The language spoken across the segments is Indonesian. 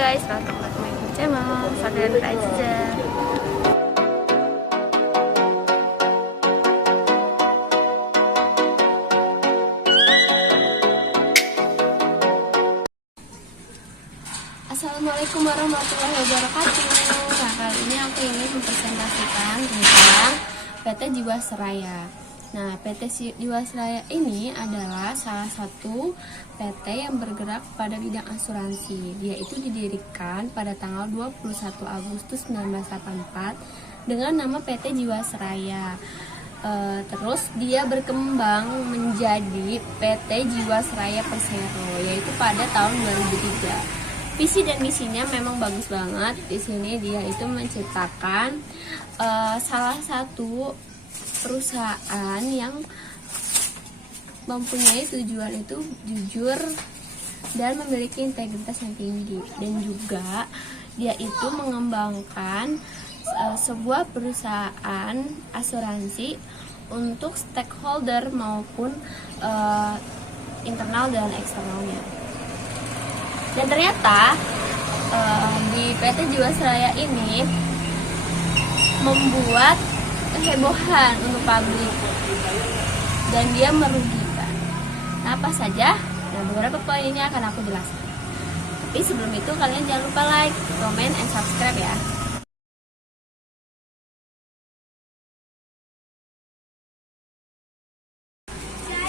guys, welcome back to my YouTube channel Sadar aja. Assalamualaikum warahmatullahi wabarakatuh. Nah, kali ini aku ingin mempresentasikan tentang PT Jiwasraya. Nah, PT Jiwasraya ini adalah salah satu PT yang bergerak pada bidang asuransi. Dia itu didirikan pada tanggal 21 Agustus 1984 dengan nama PT Jiwasraya. Terus dia berkembang menjadi PT Jiwasraya Persero, yaitu pada tahun 2003. Visi dan misinya memang bagus banget. Di sini dia itu menciptakan salah satu perusahaan yang mempunyai tujuan itu jujur dan memiliki integritas yang tinggi, dan juga dia itu mengembangkan sebuah perusahaan asuransi untuk stakeholder maupun internal dan eksternalnya. Dan ternyata di PT Jiwasraya ini membuat kehebohan untuk publik dan dia merugikan. Nah, apa saja? Nah, beberapa poin ini akan aku jelaskan. Tapi sebelum itu kalian jangan lupa like, comment, and subscribe ya.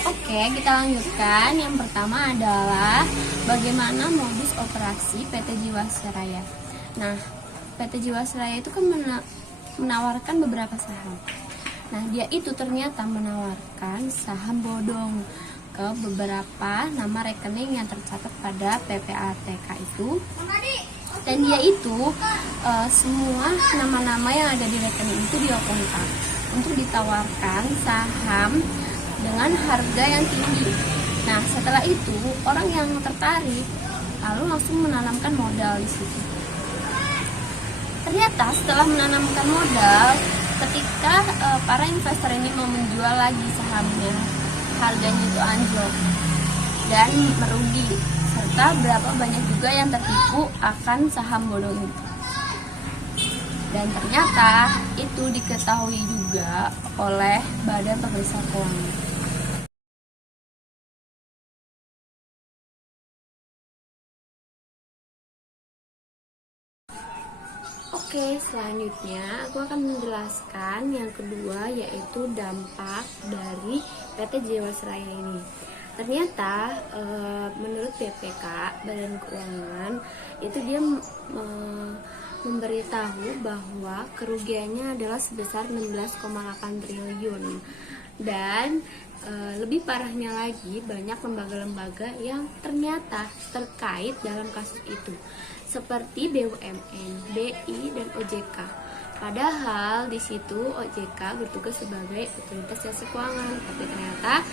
Oke, kita lanjutkan. Yang pertama adalah bagaimana modus operasi PT Jiwasraya. Nah, PT Jiwasraya itu kan menawarkan beberapa saham. Nah, dia itu ternyata menawarkan saham bodong ke beberapa nama rekening yang tercatat pada PPATK itu. Dan dia itu semua nama-nama yang ada di rekening itu diopongkan untuk ditawarkan saham dengan harga yang tinggi. Nah, setelah itu orang yang tertarik lalu langsung menanamkan modal di situ. Ternyata setelah menanamkan modal, ketika para investor ini mau menjual lagi sahamnya, harganya itu anjlok dan merugi, serta berapa banyak juga yang tertipu akan saham bodong itu. Dan ternyata itu diketahui juga oleh Badan Pemeriksa Keuangan. Oke, selanjutnya aku akan menjelaskan yang kedua, yaitu dampak dari PT Jiwasraya ini. Ternyata menurut BPK, Badan Keuangan, itu dia memberitahu bahwa kerugiannya adalah sebesar 16,8 triliun. Dan lebih parahnya lagi, banyak lembaga-lembaga yang ternyata terkait dalam kasus itu, seperti BUMN, BI, dan OJK. Padahal di situ OJK bertugas sebagai otoritas jasa keuangan, tapi ternyata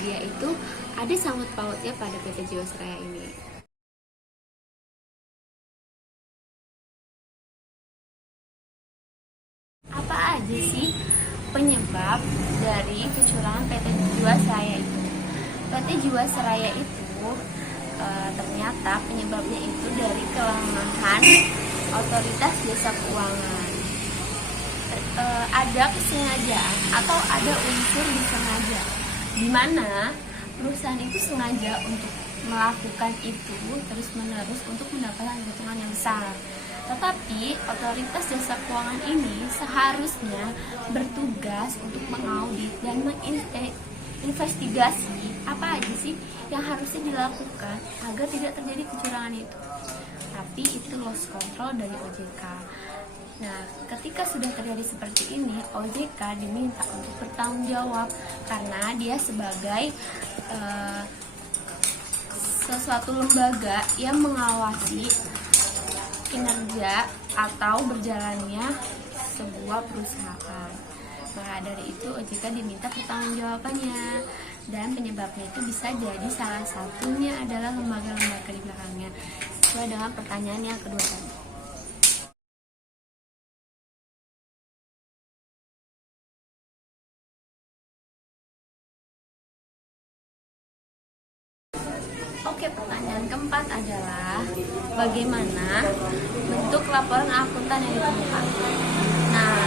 dia itu ada sangkut pautnya pada PT Jiwasraya ini. Apa aja sih penyebab dari kecurangan PT Jiwasraya itu? PT Jiwasraya itu ternyata penyebabnya itu dari kelemahan otoritas jasa keuangan. Ada kesengajaan atau ada unsur disengaja, di mana perusahaan itu sengaja untuk melakukan itu terus-menerus untuk mendapatkan keuntungan yang besar. Tetapi otoritas jasa keuangan ini seharusnya bertugas untuk mengaudit dan menginvestigasi apa aja sih yang harusnya dilakukan agar tidak terjadi kecurangan itu. Tapi itu lost control dari OJK. Nah, ketika sudah terjadi seperti ini, OJK diminta untuk bertanggung jawab karena dia sebagai sesuatu lembaga yang mengawasi kinerja atau berjalannya sebuah perusahaan. Maka dari itu OJK diminta pertanggungjawabannya, dan penyebabnya itu bisa jadi salah satunya adalah lembaga-lembaga di belakangnya, sesuai dengan pertanyaan yang kedua tadi. Oke, pertanyaan keempat adalah bagaimana bentuk laporan akuntan yang ditemukan. Nah,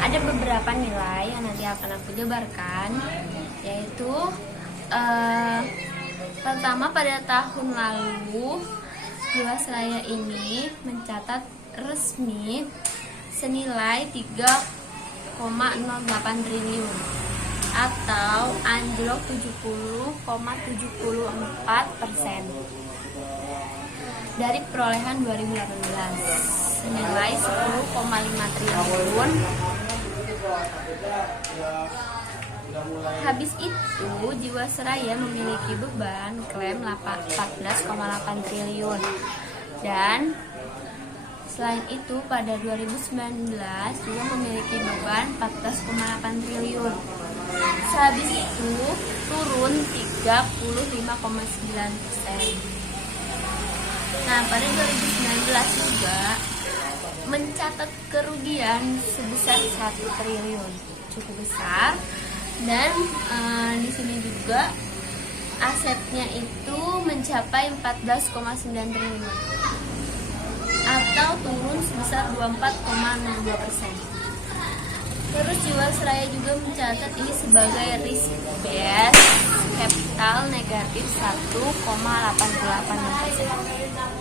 ada beberapa nilai yang nanti akan aku jabarkan, yaitu pertama, pada tahun lalu Jiwasraya ini mencatat resmi senilai 3,08 triliun atau anjlok 70,74% dari perolehan 2018 senilai 10,5 triliun. Habis itu Jiwasraya memiliki beban klaim 14,8 triliun. Dan selain itu pada 2019 juga memiliki beban 14,8 triliun. Sehabis itu turun 35,9%. Nah, pada 2019 juga mencatat kerugian sebesar 1 triliun, cukup besar. Dan di sini juga asetnya itu mencapai 14,9 triliun atau turun sebesar 24,02%. Terus Jiwasraya juga mencatat ini sebagai risk based capital negatif 1,88%.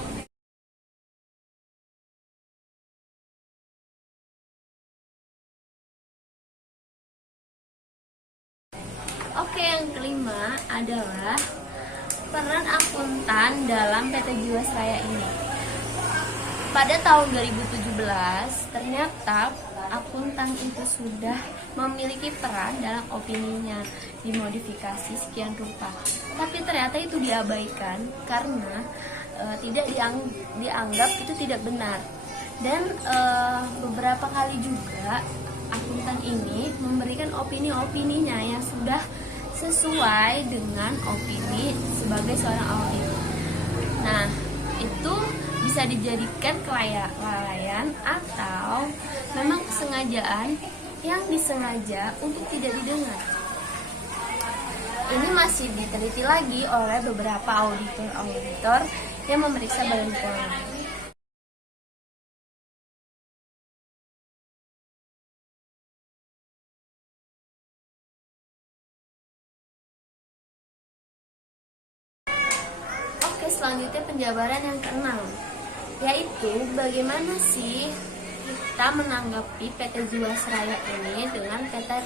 Oke, yang kelima adalah peran akuntan dalam PT Jiwasraya ini. Pada tahun 2017, ternyata akuntan itu sudah memiliki peran dalam opininya, dimodifikasi sekian rupa. Tapi ternyata itu diabaikan karena tidak dianggap itu tidak benar. Dan beberapa kali juga akuntan ini memberikan opini-opininya yang sudah sesuai dengan opini sebagai seorang audit. Nah, itu bisa dijadikan kelalaian atau memang kesengajaan yang disengaja untuk tidak didengar. Ini masih diteliti lagi oleh beberapa auditor yang memeriksa badan keuangan. Selanjutnya penjabaran yang keenam, yaitu bagaimana sih kita menanggapi PT Jiwasraya ini dengan peta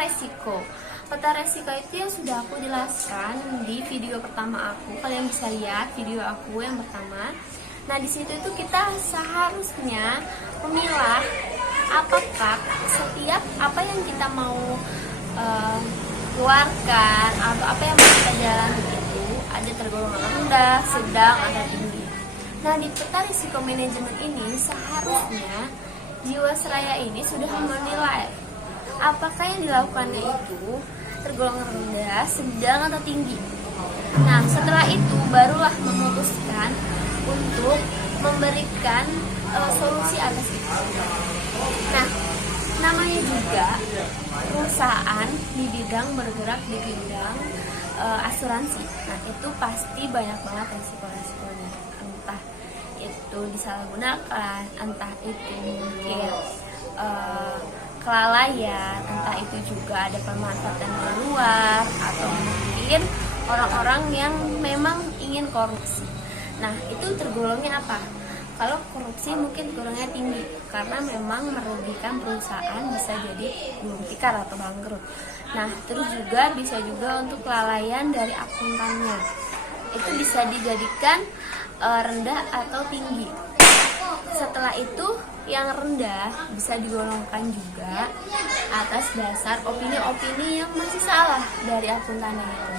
resiko. Peta resiko itu yang sudah aku jelaskan di video pertama aku. Kalian bisa lihat video aku yang pertama. Nah, di situ itu kita seharusnya memilah apakah setiap apa yang kita mau keluarkan atau apa yang mau kita jalani itu ada tergolongan rendah, sedang, atau tinggi. Nah, di peta risiko manajemen ini seharusnya Jiwasraya ini sudah menilai apakah yang dilakukannya itu tergolongan rendah, sedang, atau tinggi. Nah, setelah itu barulah memutuskan untuk memberikan solusi atas itu. Nah, namanya juga perusahaan di bidang bergerak di bidang asuransi. Nah, itu pasti banyak banget resiko-resikonya. Entah itu disalahgunakan, entah itu mungkin kelalaian, entah itu juga ada pemanfaatan dari luar, atau mungkin orang-orang yang memang ingin korupsi. Nah, itu tergolongnya apa? Kalau korupsi mungkin tergolongnya tinggi karena memang merugikan perusahaan, bisa jadi gulung tikar atau bangkrut. Nah, terus juga bisa juga untuk kelalaian dari akuntannya. Itu bisa dijadikan rendah atau tinggi. Setelah itu yang rendah bisa digolongkan juga atas dasar opini-opini yang masih salah dari akuntannya itu.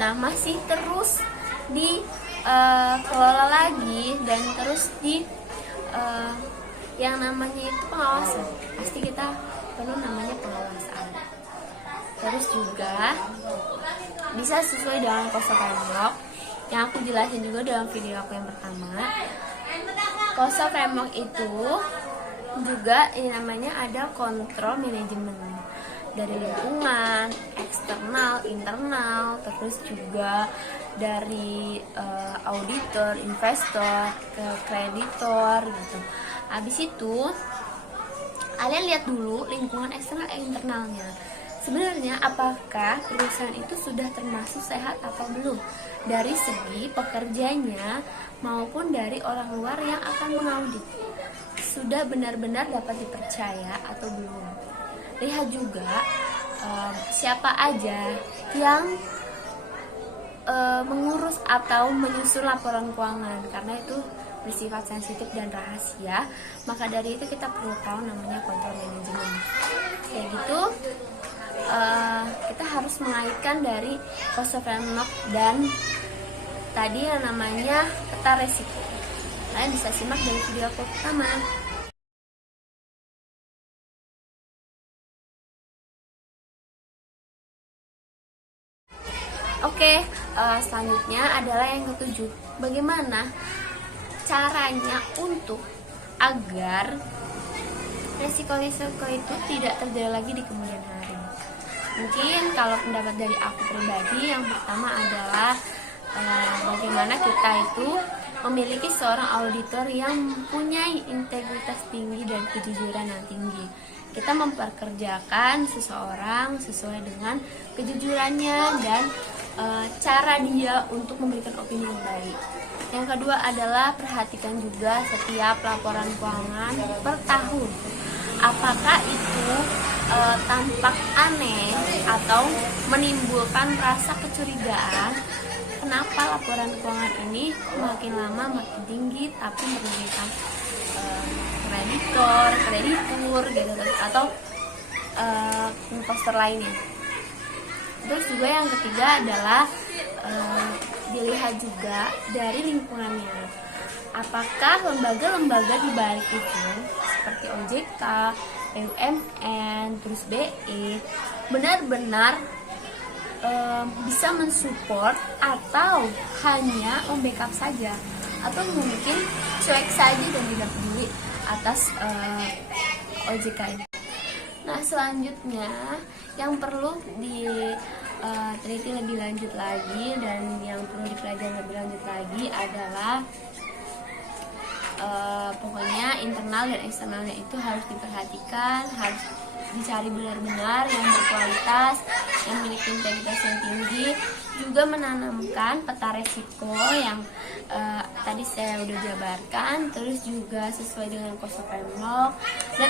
Nah, masih terus dikelola lagi dan terus yang namanya itu pengawasan. Pasti kita perlu namanya pengawasan. Terus juga bisa sesuai dengan cost framework yang aku jelasin juga dalam video aku yang pertama. Cost framework itu juga namanya ada kontrol manajemen. dari lingkungan, eksternal, internal, terus juga dari auditor, investor, ke kreditor gitu. Habis itu kalian lihat dulu lingkungan eksternal dan internalnya. Sebenarnya apakah perusahaan itu sudah termasuk sehat atau belum, dari segi pekerjanya maupun dari orang luar yang akan mengaudit, sudah benar-benar dapat dipercaya atau belum. Lihat juga siapa aja yang mengurus atau menyusun laporan keuangan, karena itu bersifat sensitif dan rahasia. Maka dari itu kita perlu tahu namanya kontrol manajemen. Kayak gitu, kita harus mengaitkan dari cost of framework dan tadi yang namanya peta resiko. Kalian bisa simak dari video aku pertama. Oke, selanjutnya adalah yang ketujuh. Bagaimana caranya untuk agar resiko-resiko itu tidak terjadi lagi di kemudian hari? Mungkin kalau pendapat dari aku pribadi, yang pertama adalah bagaimana kita itu memiliki seorang auditor yang mempunyai integritas tinggi dan kejujuran yang tinggi. Kita memperkerjakan seseorang sesuai dengan kejujurannya dan cara dia untuk memberikan opini yang baik. Yang kedua adalah perhatikan juga setiap laporan keuangan per tahun. Apakah itu tampak aneh atau menimbulkan rasa kecurigaan? Kenapa laporan keuangan ini makin lama makin tinggi tapi merugikan kreditur gitu, atau investor lainnya. Terus juga yang ketiga adalah dilihat juga dari lingkungannya. Apakah lembaga-lembaga di balik itu seperti OJK, BUMN, terus BI benar-benar bisa mensupport atau hanya membackup saja, atau mungkin cuek saja dan tidak peduli atas OJK ini. Nah, selanjutnya yang perlu diteliti lebih lanjut lagi dan yang perlu dipelajari lebih lanjut lagi adalah pokoknya internal dan eksternalnya itu harus diperhatikan, harus dicari benar-benar yang berkualitas, yang memiliki integritas yang tinggi, juga menanamkan peta resiko yang tadi saya udah jabarkan, terus juga sesuai dengan cost of framework dan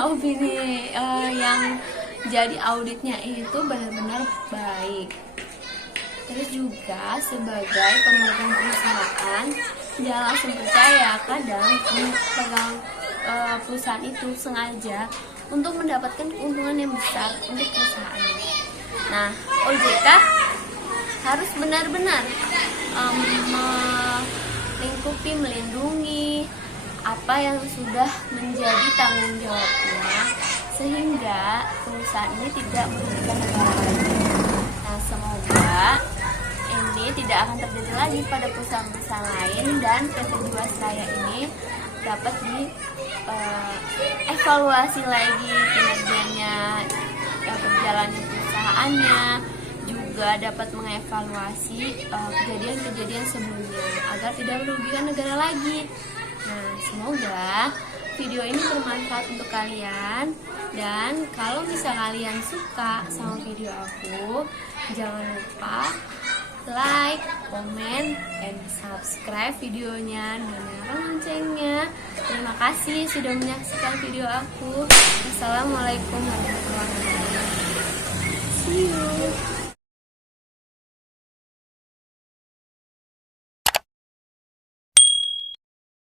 opini yang jadi auditnya itu benar-benar baik. Terus juga sebagai pemegang perusahaan jangan langsung percaya, kadang pemegang perusahaan itu sengaja untuk mendapatkan keuntungan yang besar untuk perusahaannya. Nah, OJK harus benar-benar melindungi apa yang sudah menjadi tanggung jawabnya, sehingga perusahaan ini tidak merugikan negara lagi. Nah, semoga ini tidak akan terjadi lagi pada perusahaan-perusahaan lain, dan PT Jiwasraya ini dapat evaluasi lagi kinerjanya, berjalannya perusahaannya, juga dapat mengevaluasi kejadian-kejadian sebelumnya agar tidak merugikan negara lagi. Nah, semoga video ini bermanfaat untuk kalian, dan kalau misalnya kalian suka sama video aku, jangan lupa like, komen, dan subscribe videonya dan nyalakan loncengnya. Terima kasih sudah menyaksikan video aku. Assalamualaikum warahmatullahi wabarakatuh. See you.